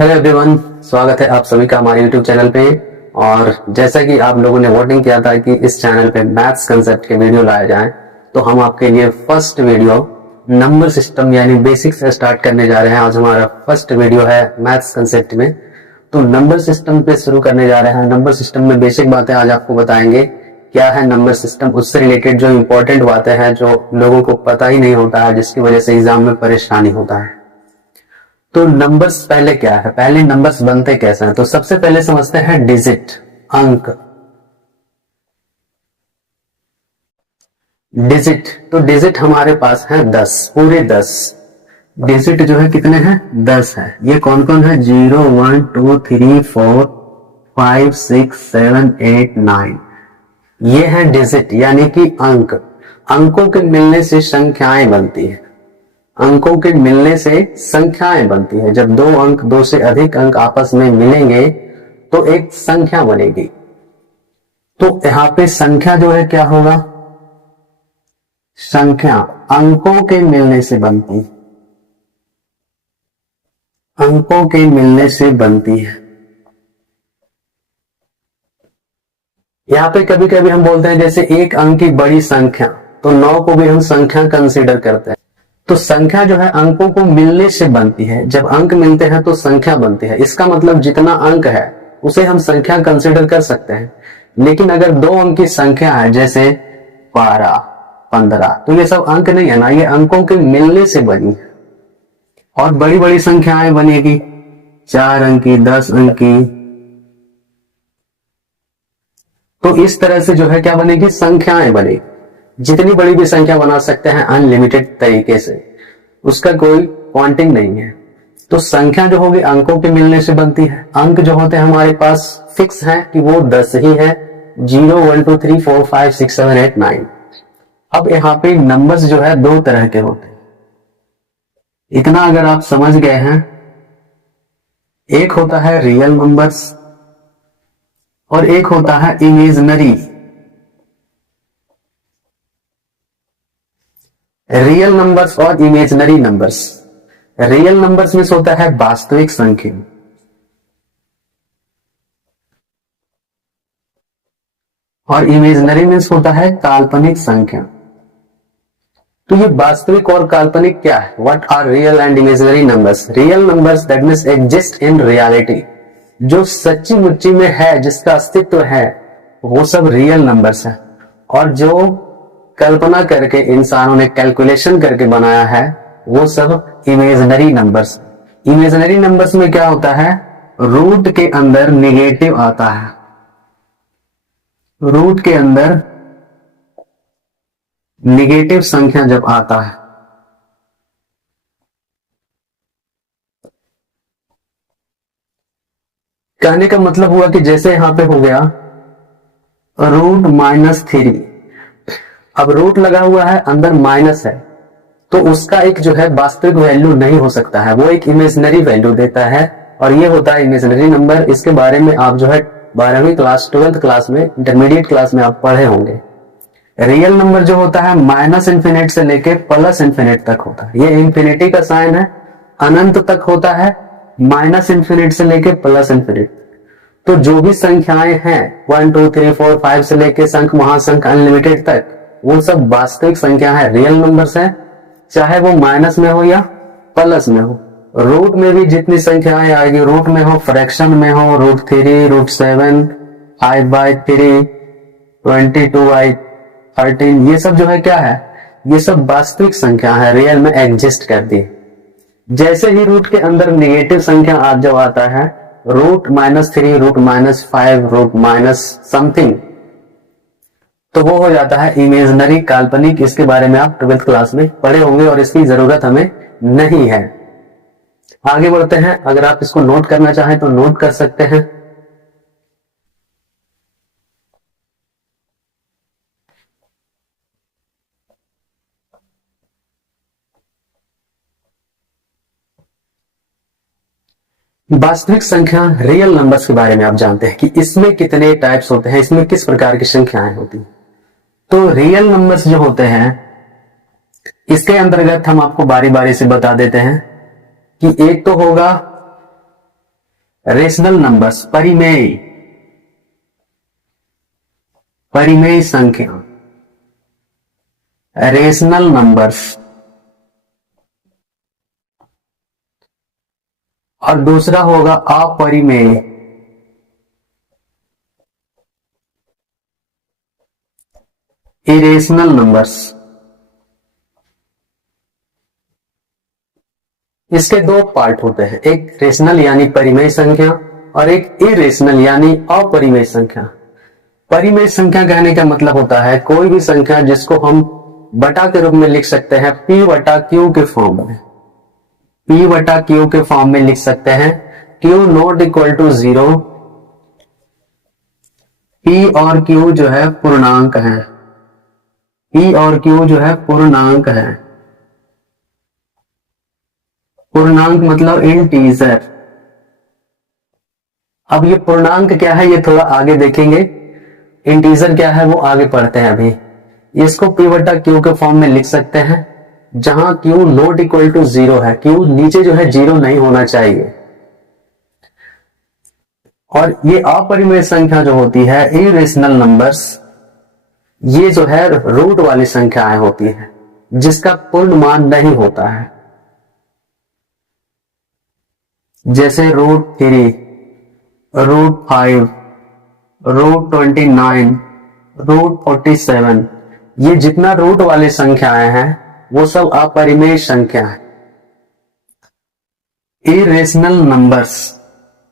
Hello everyone, स्वागत है आप सभी का हमारे यूट्यूब चैनल पे। और जैसा कि आप लोगों ने वोटिंग किया था कि इस चैनल पे मैथ्स कंसेप्ट के वीडियो लाए जाएं, तो हम आपके लिए फर्स्ट वीडियो नंबर सिस्टम यानी बेसिक्स से स्टार्ट करने जा रहे हैं। आज हमारा फर्स्ट वीडियो है मैथ्स कंसेप्ट में, तो नंबर सिस्टम पे शुरू करने जा रहे हैं। नंबर सिस्टम में बेसिक बातें आज आपको बताएंगे। क्या है नंबर सिस्टम, उससे रिलेटेड जो इंपॉर्टेंट बातें हैं जो लोगों को पता ही नहीं होता है, जिसकी वजह से एग्जाम में परेशानी होता है। तो नंबर्स पहले क्या है, पहले नंबर्स बनते कैसे हैं, तो सबसे पहले समझते हैं डिजिट, अंक। डिजिट, तो डिजिट हमारे पास है 10, पूरे 10 डिजिट जो है कितने हैं, 10 है। ये कौन कौन है, 0 1 2 3 4 5 6 7 8 9, ये है डिजिट यानी कि अंक। अंकों के मिलने से संख्याएं बनती है, अंकों के मिलने से संख्याएं बनती है। जब दो अंक, दो से अधिक अंक आपस में मिलेंगे तो एक संख्या बनेगी। तो यहां पे संख्या जो है क्या होगा, संख्या अंकों के मिलने से बनती है, अंकों के मिलने से बनती है। यहां पे कभी कभी हम बोलते हैं जैसे एक अंक की बड़ी संख्या, तो 9 को भी हम संख्या कंसीडर करते हैं। तो संख्या जो है अंकों को मिलने से बनती है। जब अंक मिलते हैं तो संख्या बनती है। इसका मतलब जितना अंक है उसे हम संख्या कंसीडर कर सकते हैं। लेकिन अगर दो अंक की संख्या है जैसे 12 15, तो ये सब अंक नहीं है ना, ये अंकों के मिलने से बनी है। और बड़ी बड़ी संख्याएं बनेगी, 4 अंक की, 10 अंक की। तो इस तरह से जो है क्या बनेगी, संख्याएं बनेगी। जितनी बड़ी भी संख्या बना सकते हैं अनलिमिटेड तरीके से, उसका कोई काउंटिंग नहीं है। तो संख्या जो होगी अंकों के मिलने से बनती है। अंक जो होते हैं हमारे पास फिक्स है कि वो 10 ही है, 0 1 2 3 4 5 6 7 8 9। अब यहाँ पे नंबर्स जो है दो तरह के होते हैं, इतना अगर आप समझ गए हैं। एक होता है रियल नंबर्स और एक होता है इमेजिनरी। रियल नंबर्स और इमेजिनरी नंबर्स। रियल नंबर्स में होता है वास्तविक संख्या, और इमेजिनरी में होता है काल्पनिक संख्या। तो ये वास्तविक और काल्पनिक क्या है, what are real and imaginary numbers. Real numbers that means exist in reality, जो सच्ची मुच्ची में है, जिसका अस्तित्व है, वो सब रियल नंबर्स है। और जो कल्पना करके इंसानों ने कैलकुलेशन करके बनाया है वो सब इमेजिनरी नंबर्स। इमेजिनरी नंबर्स में क्या होता है, रूट के अंदर निगेटिव आता है, रूट के अंदर निगेटिव संख्या जब आता है, कहने का मतलब हुआ कि जैसे यहां पे हो गया रूट -3। अब रूट लगा हुआ है, अंदर माइनस है, तो उसका एक जो है वास्तविक वैल्यू नहीं हो सकता है, वो एक इमेजिनरी वैल्यू देता है, और ये होता है इमेजिनरी नंबर। इसके बारे में आप जो है 12वीं क्लास 12th क्लास में, इंटरमीडिएट क्लास में आप पढ़े होंगे। रियल नंबर जो होता है -इन्फिनिट से लेके +इन्फिनिट तक होता है, ये इंफिनिटी का साइन है, अनंत तक होता है, -इन्फिनिट से लेके +इन्फिनिट। तो जो भी संख्याएं हैं 1 2 3 4 5 से लेके संख महासंख अनलिमिटेड तक, वो सब वास्तविक संख्या है, रियल नंबर्स है, चाहे वो माइनस में हो या प्लस में हो। रूट में भी जितनी संख्याएं आएगी, रूट में हो, फ्रैक्शन में हो, √3 √7 i/3 22/13, ये सब जो है क्या है, ये सब वास्तविक संख्या है, रियल में एग्जिस्ट करती है। जैसे ही रूट के अंदर निगेटिव संख्या आज जब आता है, √-3 √-5 √-समथिंग, तो वो हो जाता है इमेजिनरी, काल्पनिक। इसके बारे में आप 12th क्लास में पढ़े होंगे और इसकी जरूरत हमें नहीं है। आगे बढ़ते हैं, अगर आप इसको नोट करना चाहें तो नोट कर सकते हैं। वास्तविक संख्या रियल नंबर्स के बारे में आप जानते हैं कि इसमें कितने टाइप्स होते हैं, इसमें किस प्रकार की संख्याएं होती हैं। तो रियल नंबर्स जो होते हैं, इसके अंतर्गत हम आपको बारी बारी से बता देते हैं कि एक तो होगा रेशनल नंबर्स, परिमेय, परिमेय संख्या, रेशनल नंबर्स। और दूसरा होगा अपरिमेय, इरेशनल नंबर्स। इसके दो पार्ट होते हैं, एक रेशनल यानी परिमेय संख्या और एक इरेशनल यानी अपरिमेय संख्या। परिमेय संख्या कहने का मतलब होता है कोई भी संख्या जिसको हम बटा के रूप में लिख सकते हैं, p बटा q के फॉर्म में, p बटा q के फॉर्म में लिख सकते हैं। q not equal to 0, p और q जो है पूर्णांक है, p और q जो है पूर्णांक है। पूर्णांक मतलब इंटीजर। अब ये पूर्णांक क्या है ये थोड़ा आगे देखेंगे, इंटीजर क्या है वो आगे पढ़ते हैं। अभी इसको p बटा q के फॉर्म में लिख सकते हैं, जहां q नॉट इक्वल टू 0 है, q नीचे जो है 0 नहीं होना चाहिए। और ये अपरिमेय संख्या जो होती है, इरेशनल नंबर्स, ये जो है रूट वाली संख्याएं होती है जिसका पूर्ण मान नहीं होता है, जैसे √3, √5, √29, √47। ये जितना रूट वाली संख्याएं हैं वो सब अपरिमेय संख्या है, इरेशनल नंबर्स।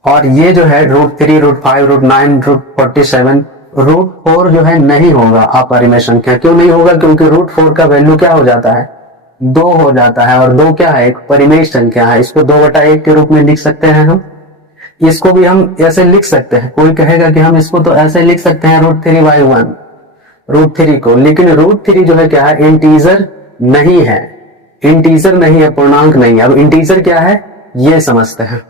और ये जो है √3, √5, √9, √47, √4 जो है नहीं होगा अपरिमेय संख्या। क्यों नहीं होगा? क्योंकि √4 का वैल्यू क्या हो जाता है, 2 हो जाता है, और 2 क्या है, एक परिमेय संख्या है। इसको 2/1 के रूप में लिख सकते हैं हम। इसको भी हम ऐसे लिख सकते हैं, कोई कहेगा कि हम इसको तो ऐसे लिख सकते हैं √3/1, √3 को, लेकिन √3 जो है क्या है, इंटीजर नहीं है, इंटीजर नहीं है, पूर्णांक नहीं है। अब इंटीजर क्या है ये समझते हैं।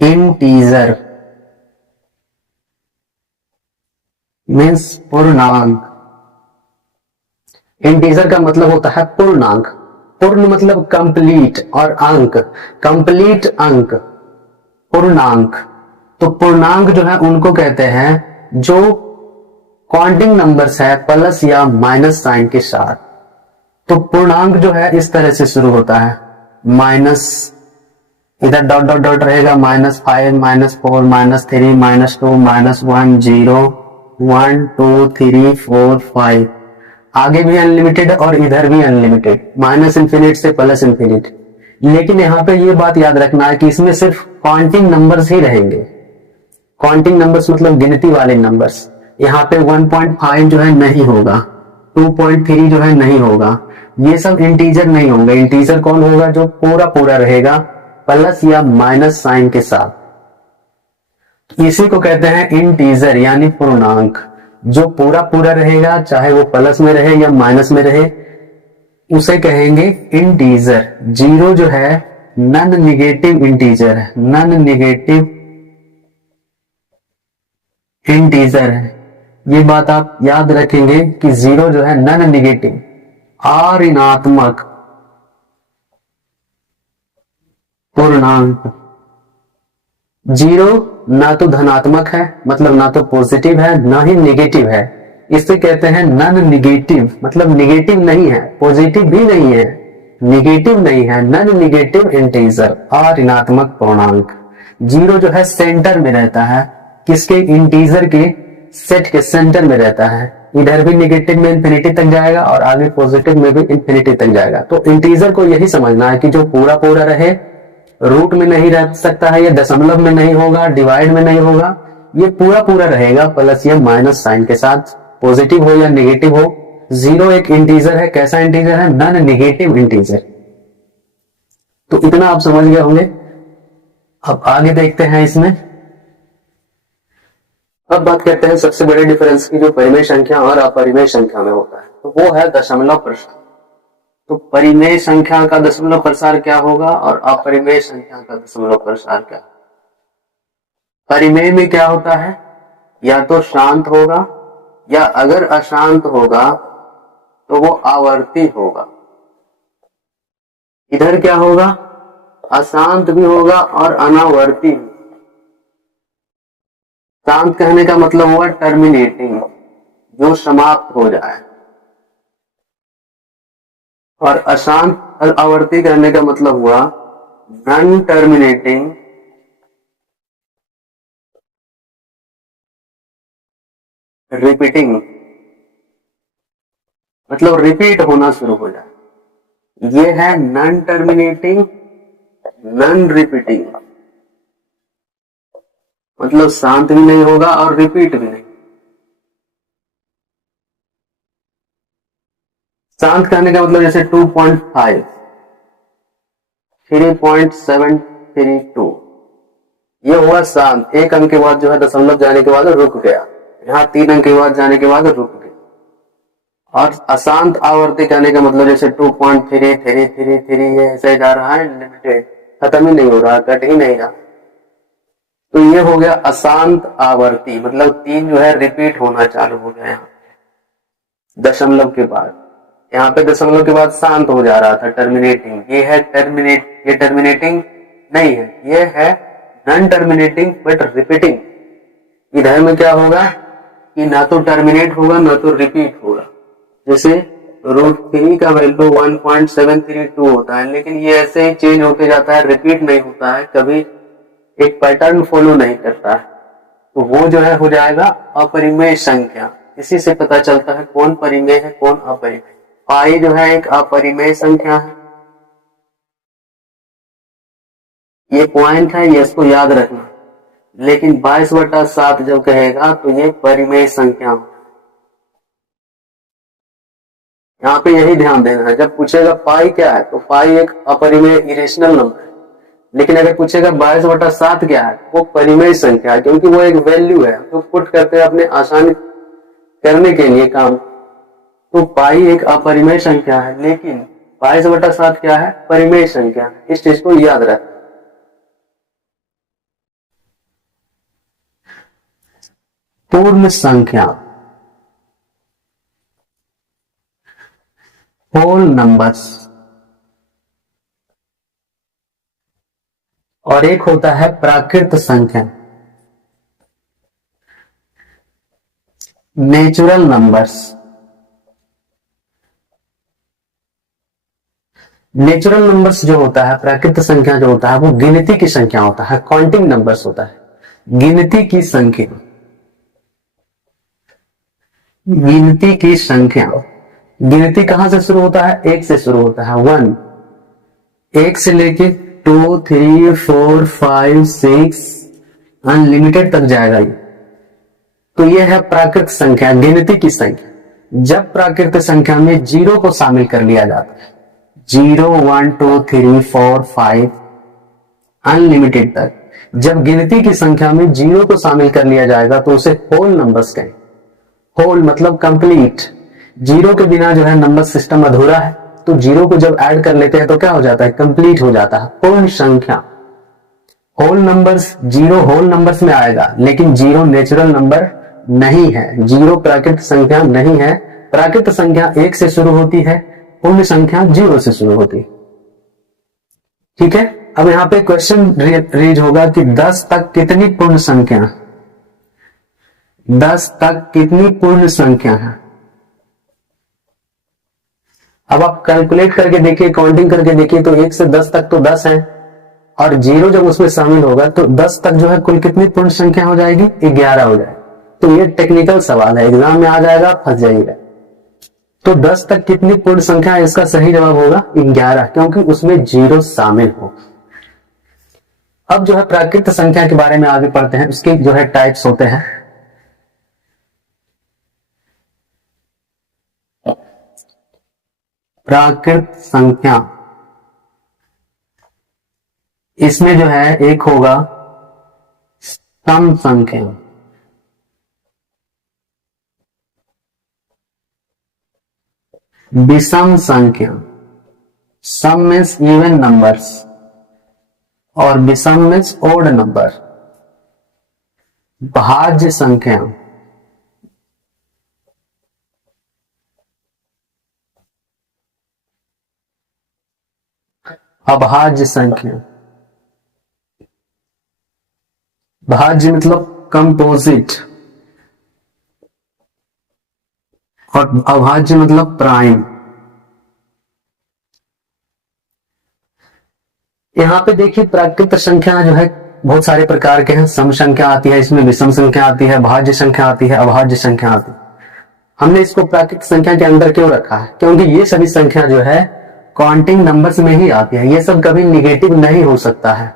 इंटीजर मीन्स पूर्णांक। इंटीजर का मतलब होता है पूर्णांक। पूर्ण मतलब कंप्लीट, और अंक, कंप्लीट अंक, पूर्णांक। तो पूर्णांक जो है उनको कहते हैं जो काउंटिंग नंबर्स है प्लस या माइनस साइन के साथ। तो पूर्णांक जो है इस तरह से शुरू होता है, माइनस, इधर डॉट डॉट डॉट रहेगा, -5, -4, -3, -2, -1, 0, 1, 2, 3, 4, 5। आगे भी अनलिमिटेड और इधर भी अनलिमिटेड, माइनस इंफिनिट से प्लस इंफिनिट। लेकिन यहाँ पे ये बात याद रखना है कि इसमें सिर्फ काउंटिंग नंबर्स ही रहेंगे। काउंटिंग नंबर्स मतलब गिनती वाले नंबर्स। यहाँ पे 1.5 जो है नहीं होगा, 2.3 जो है नहीं होगा, ये सब इंटीजर नहीं होंगे। इंटीजर कौन होगा? जो पूरा पूरा रहेगा प्लस या माइनस साइन के साथ। इसी को कहते हैं इंटीजर यानी पूर्णांक। जो पूरा पूरा रहेगा, चाहे वो प्लस में रहे या माइनस में रहे, उसे कहेंगे इंटीजर। 0 जो है नॉन निगेटिव इंटीजर है, नॉन निगेटिव इंटीजर है। ये बात आप याद रखेंगे कि 0 जो है नॉन निगेटिव, अऋणात्मक पूर्णांक। 0 ना तो धनात्मक है, मतलब ना तो पॉजिटिव है, ना ही निगेटिव है। इसे कहते हैं नॉन निगेटिव, मतलब निगेटिव नहीं है, पॉजिटिव भी नहीं है, निगेटिव नहीं है, नॉन निगेटिव इंटीजर, अऋणात्मक पूर्णांक। 0 जो है सेंटर में रहता है, किसके? इंटीजर के सेट के सेंटर में रहता है। इधर भी निगेटिव में इंफिनिटी तक जाएगा और आगे पॉजिटिव में भी इंफिनिटी तक जाएगा। तो इंटीजर को यही समझना है कि जो पूरा पूरा रहे, रूट में नहीं रह सकता है, या दशमलव में नहीं होगा, डिवाइड में नहीं होगा, ये पूरा पूरा रहेगा प्लस या माइनस साइन के साथ, पॉजिटिव हो या नेगेटिव हो। 0 एक इंटीजर है, कैसा इंटीजर है? Non negative integer. तो इतना आप समझ गए होंगे। अब आगे देखते हैं इसमें। अब बात करते हैं सबसे बड़े डिफरेंस की, जो परिमेय संख्या और अपरिमेय संख्या में होता है, तो वो है दशमलव प्रसार। तो परिमेय संख्या का दशमलव प्रसार क्या होगा और अपरिमेय संख्या का दशमलव प्रसार क्या? परिमेय में क्या होता है, या तो शांत होगा या अगर अशांत होगा तो वो आवर्ती होगा। इधर क्या होगा, अशांत भी होगा और अनावर्ती भी। शांत कहने का मतलब हुआ टर्मिनेटिंग, जो समाप्त हो जाए, और अशांत आवर्ती कहने का मतलब हुआ नॉन टर्मिनेटिंग रिपीटिंग, मतलब रिपीट होना शुरू हो जाए। ये है नॉन टर्मिनेटिंग नॉन रिपीटिंग, मतलब शांत भी नहीं होगा और रिपीट भी नहीं। शांत कहने का मतलब जैसे 2.5, 3.732, ये हुआ शांत। एक अंक के बाद जो है दशमलव जाने के बाद रुक गया, यहाँ 3 अंक के बाद जाने के बाद रुक गया। और अशांत आवर्ती कहने का मतलब जैसे 2.3333, ये ऐसे जा रहा है, लिमिटेड, खत्म ही नहीं हो रहा, कट ही नहीं रहा। तो ये हो गया अशांत आवर्ती, मतलब 3 जो है रिपीट होना चालू हो गया यहाँ दशमलव के बाद। यहाँ पे दशमलव के बाद शांत हो जा रहा था, टर्मिनेटिंग। ये है टर्मिनेट, ये टर्मिनेटिंग नहीं है, ये है नॉन टर्मिनेटिंग बट रिपीटिंग। इधर में क्या होगा कि ना तो टर्मिनेट होगा ना तो रिपीट होगा। जैसे √3 का वैल्यू 1.732 होता है, लेकिन ये ऐसे ही चेंज होते जाता है, रिपीट नहीं होता है, कभी एक पैटर्न फॉलो नहीं करता है, तो वो जो है हो जाएगा अपरिमेय संख्या। इसी से पता चलता है कौन परिमेय है कौन अपरिमेय। पाई जो है एक अपरिमेय संख्या है, ये पॉइंट है, ये इसको याद रखना। लेकिन 22/7 जब कहेगा तो ये परिमेय संख्या हो। यहाँ पे यही ध्यान देना है, जब पूछेगा पाई क्या है तो पाई एक अपरिमेय इरेशनल नंबर है। लेकिन अगर पूछेगा 22/7 क्या है, वो परिमेय संख्या है, क्योंकि वो एक वैल्यू है, तो पुट करते हैं अपने आसानी करने के लिए काम। तो पाई एक अपरिमेय संख्या है, लेकिन 22/7 क्या है, परिमेय संख्या। इस चीज को याद रखें। पूर्ण संख्या, होल नंबर्स, और एक होता है प्राकृत संख्या, नेचुरल नंबर्स। नेचुरल नंबर्स जो होता है, प्राकृत संख्या जो होता है, वो गिनती की संख्या होता है, काउंटिंग नंबर्स होता है, गिनती की संख्या। गिनती की संख्या, गिनती कहां से शुरू होता है, 1 से शुरू होता है, 1, 1 से लेके 2, 3, 4, 5, 6 अनलिमिटेड तक जाएगा ये। तो ये है प्राकृत संख्या, गिनती की संख्या। जब प्राकृत संख्या में 0 को शामिल कर लिया जाता है, 0, 1, 2, 3, 4, 5 अनलिमिटेड तक, जब गिनती की संख्या में 0 को शामिल कर लिया जाएगा तो उसे होल नंबर्स कहें। होल मतलब कंप्लीट, 0 के बिना जो है नंबर सिस्टम अधूरा है, तो 0 को जब ऐड कर लेते हैं तो क्या हो जाता है, कंप्लीट हो जाता है, पूर्ण संख्या। होल नंबर्स, 0 होल नंबर्स में आएगा, लेकिन 0 नेचुरल नंबर नहीं है, 0 प्राकृत संख्या नहीं है। प्राकृत संख्या 1 से शुरू होती है, पूर्ण संख्या 0 से शुरू होती है। ठीक है, अब यहां पे क्वेश्चन रीड होगा कि 10 तक कितनी पूर्ण संख्या, 10 तक कितनी पूर्ण संख्या है। अब आप कैलकुलेट करके देखिए, काउंटिंग करके देखिए, तो 1 से 10 तक तो 10 है, और 0 जब उसमें शामिल होगा तो 10 तक जो है कुल कितनी पूर्ण संख्या हो जाएगी, 11 हो जाएगी। तो ये टेक्निकल सवाल है, एग्जाम में आ जाएगा, फंस जाइएगा। तो 10 तक कितनी पूर्ण संख्या है, इसका सही जवाब होगा 11, क्योंकि उसमें 0 शामिल हो। अब जो है प्राकृत संख्या के बारे में आगे पढ़ते हैं, उसके जो है टाइप्स होते हैं। प्राकृत संख्या, इसमें जो है एक होगा सम संख्या, विषम संख्या, सम मीन्स इवन नंबर्स और विषम मीन्स ओड नंबर, भाज्य संख्या, अभाज्य संख्या, भाज्य मतलब कंपोजिट, और अभाज्य मतलब प्राइम। यहां पे देखिए प्राकृत संख्या जो है बहुत सारे प्रकार के हैं। सम संख्या आती है, इसमें विषम संख्या आती है, भाज्य संख्या आती है, अभाज्य संख्या आती है। हमने इसको प्राकृत संख्या के अंदर क्यों रखा है? क्योंकि ये सभी संख्या जो है काउंटिंग नंबर्स में ही आती है। ये सब कभी निगेटिव नहीं हो सकता है,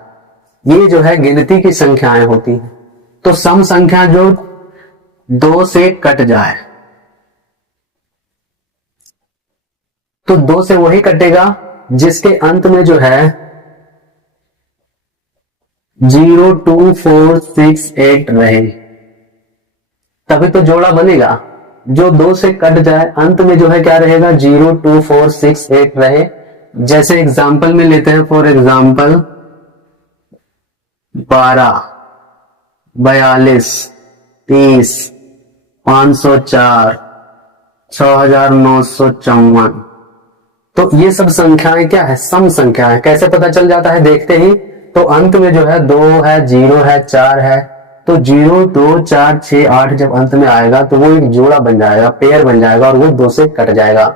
ये जो है गिनती की संख्याएं होती है। तो सम संख्या जो 2 से कट जाए, तो 2 से वही कटेगा जिसके अंत में जो है 0, 2, 4, 6, 8 रहे, तभी तो जोड़ा बनेगा। जो 2 से कट जाए अंत में जो है क्या रहेगा? 0, 2, 4, 6, 8 रहे। जैसे एग्जाम्पल में लेते हैं, फॉर एग्जाम्पल 12, 42, 30, 504, 6954। तो ये सब संख्याएं क्या है? सम संख्या है। कैसे पता चल जाता है? देखते ही तो अंत में जो है 2 है, 0 है, 4 है, तो 0, 2, 4, 6, 8 जब अंत में आएगा तो वो एक जोड़ा बन जाएगा, पेयर बन जाएगा, और वो 2 से कट जाएगा।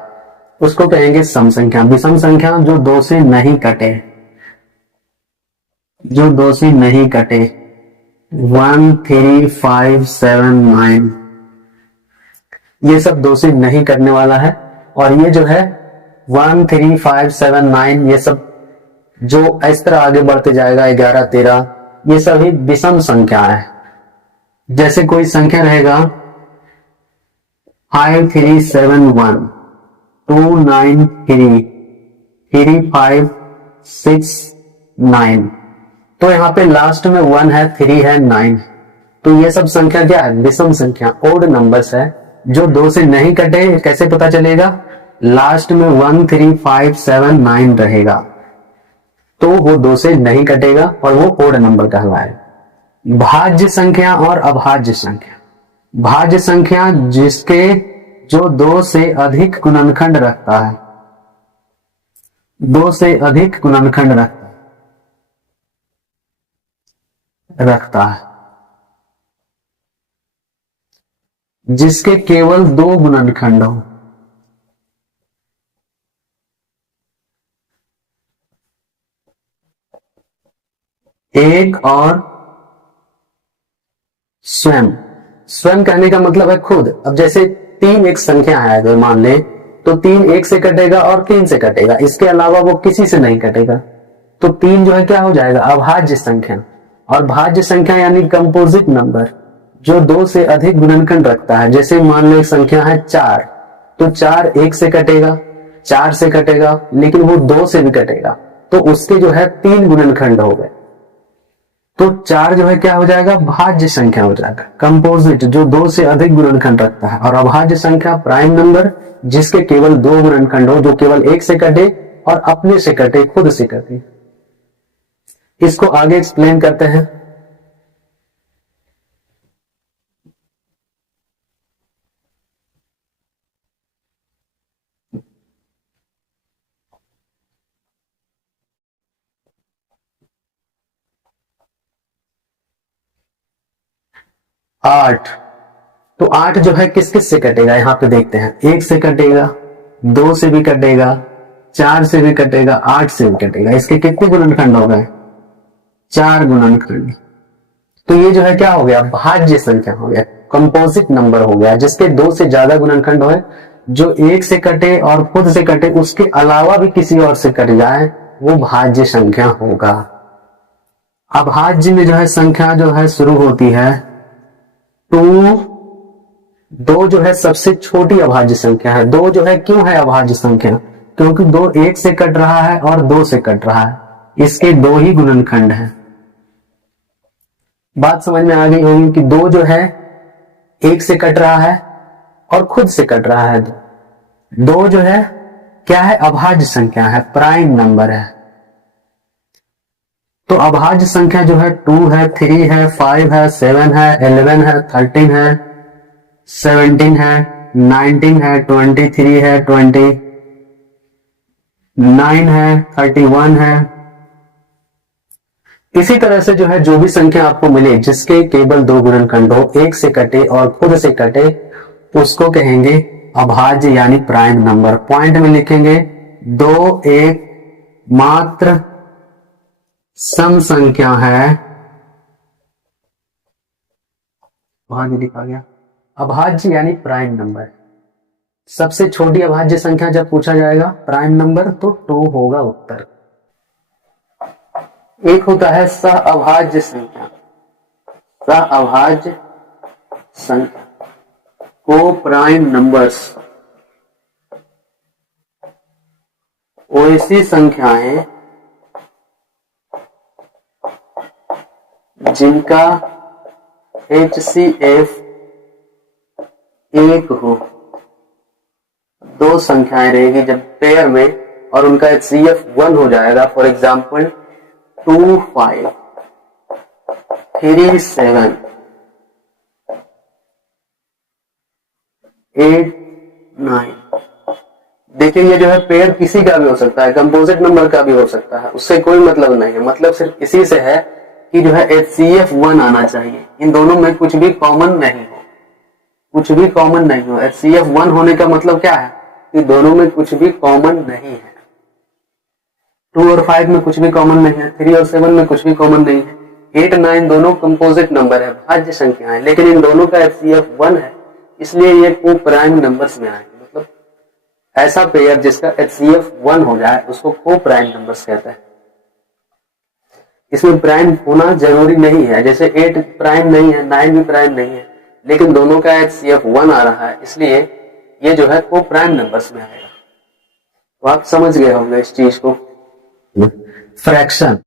उसको कहेंगे सम संख्या। विषम संख्या जो 2 से नहीं कटे, जो 2 से नहीं कटे, 1, 3, 5, 7, 9, ये सब 2 से नहीं कटने वाला है। और ये जो है 1, 3, 5, 7, 9, ये सब जो इस तरह आगे बढ़ते जाएगा, 11, 13, ये सभी विषम संख्या है। जैसे कोई संख्या रहेगा 5, 3, 7, 1, 2, 9, 3, 3, 5, 6, 9, तो यहां पे लास्ट में 1 है, 3 है, 9, तो ये सब संख्या क्या है? विषम संख्या, ओड नंबर्स है, जो 2 से नहीं कटे। कैसे पता चलेगा? लास्ट में 1, 3, 5, 7, 9 रहेगा, तो वो 2 से नहीं कटेगा और वो ओड नंबर कहलाएगा। भाज्य संख्या और अभाज्य संख्या। भाज्य संख्या जिसके जो 2 से अधिक गुणनखंड रखता है, 2 से अधिक गुणनखंड रखता है, जिसके केवल 2 गुणनखंड हो। एक और स्वयं। स्वयं कहने का मतलब है खुद। अब जैसे 3 एक संख्या है, अगर मान ले, तो 3 1 से कटेगा और 3 से कटेगा, इसके अलावा वो किसी से नहीं कटेगा। तो 3 जो है क्या हो जाएगा? अभाज्य संख्या। और भाज्य संख्या यानी कंपोजिट नंबर, जो 2 से अधिक गुणनखंड रखता है। जैसे मान लो एक संख्या है 4, तो 4 1 से कटेगा, 4 से कटेगा, लेकिन वो 2 से भी कटेगा, तो उसके जो है 3 गुणनखंड हो गए। तो 4 जो है क्या हो जाएगा? भाज्य संख्या हो जाएगा, कंपोजिट, जो 2 से अधिक गुणनखंड रखता है। और अभाज्य संख्या प्राइम नंबर, जिसके केवल 2 गुणनखंड हो, जो केवल 1 से कटे और अपने से कटे, खुद से कटे। इसको आगे एक्सप्लेन करते हैं। आठ, तो 8 जो है किस किस से कटेगा? यहां पे देखते हैं। 1 से कटेगा, 2 से भी कटेगा, 4 से भी कटेगा, 8 से भी कटेगा। इसके कितने गुणनखंड हो गए? 4 गुणनखंड। तो ये जो है क्या हो गया? भाज्य संख्या हो गया, कंपोजिट नंबर हो गया, जिसके 2 से ज्यादा गुणनखंड हो, जो 1 से कटे और खुद से कटे, उसके अलावा भी किसी और से कट जाए, वो भाज्य संख्या होगा। अभाज्य में जो है संख्या जो है शुरू होती है 2। 2 जो है सबसे छोटी अभाज्य संख्या है। 2 जो है क्यों है अभाज्य संख्या? क्योंकि 2 1 से कट रहा है और 2 से कट रहा है, इसके 2 ही गुणनखंड हैं। बात समझ में आ गई होगी कि 2 जो है 1 से कट रहा है और खुद से कट रहा है। 2 जो है क्या है? अभाज्य संख्या है, प्राइम नंबर है। तो अभाज्य संख्या जो है 2 है, 3 है, 5 है, 7 है, 11 है, 13 है, 17 है, 19 है, 23 है, 20, 9 है, 31 है। इसी तरह से जो है जो भी संख्या आपको मिले जिसके केवल दो गुणनखंड हो, एक से कटे और खुद से कटे, उसको कहेंगे अभाज्य यानी प्राइम नंबर। पॉइंट में लिखेंगे 2 एक मात्र सम संख्या है, वहां भी लिखा गया अभाज्य यानी प्राइम नंबर। सबसे छोटी अभाज्य संख्या जब पूछा जाएगा प्राइम नंबर तो 2 होगा उत्तर। एक होता है सह अभाज्य संख्या, सह अभाज्य संख्या को प्राइम नंबर्स, वो ऐसी संख्याएं जिनका HCF 1 हो। दो संख्याएं रहेगी जब पेयर में और उनका HCF 1 हो जाएगा। For example 2 5 3 7 8 9। देखिए ये जो है पेयर किसी का भी हो सकता है, कंपोजिट नंबर का भी हो सकता है, उससे कोई मतलब नहीं है। मतलब सिर्फ इसी से है कि जो है HCF 1 आना चाहिए। इन दोनों में कुछ भी कॉमन नहीं हो, कुछ भी कॉमन नहीं हो। HCF 1 होने का मतलब क्या है कि दोनों में कुछ भी कॉमन नहीं है। 2 और 5 में कुछ भी कॉमन नहीं है, 3 और 7 में कुछ भी कॉमन नहीं है। 8 9 दोनों कंपोजिट नंबर है, भाज्य संख्या है, लेकिन इन दोनों का HCF 1 है, इसलिए ये को प्राइम नंबर्स में आएंगे। मतलब ऐसा पेयर जिसका HCF 1 हो जाए उसको को प्राइम नंबर्स कहते हैं। इसमें प्राइम होना जरूरी नहीं है, जैसे 8 प्राइम नहीं है, 9 भी प्राइम नहीं है, लेकिन दोनों का HCF 1 आ रहा है, इसलिए ये जो है को प्राइम नंबर्स में आएगा। तो आप समझ गए होंगे इस चीज को। फ्रैक्शन